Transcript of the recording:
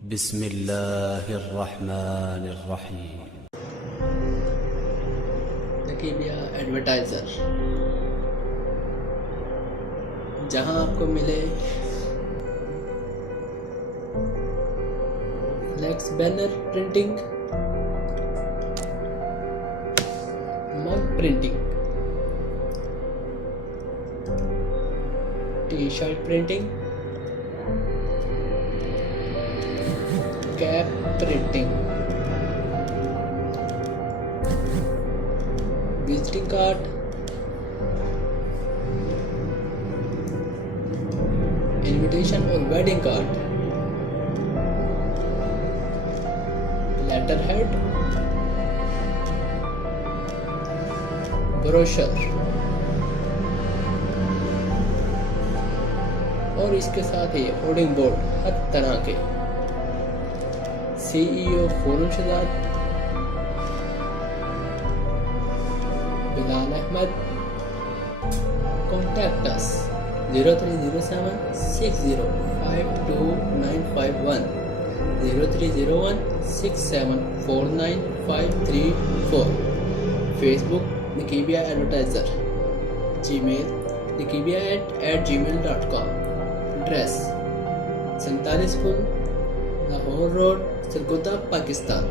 बिस्मिल्लाहिर्रहमानिर्रहीम। नकीबिया एडवर्टाइज़र, जहां आपको मिले flex banner printing, mug printing, T shirt printing, cap printing, visiting card, invitation और wedding card, letterhead, brochure और इसके साथ ही होर्डिंग बोर्ड हर तरह के। CEO खुर्शीद बिलाल Ahmad. Contact us 0307605291, 030167495534, Facebook Naqibia Advertiser, Gmail naqibia@gmail.com, Address 47 Lahore Road, Sargodha, Pakistan।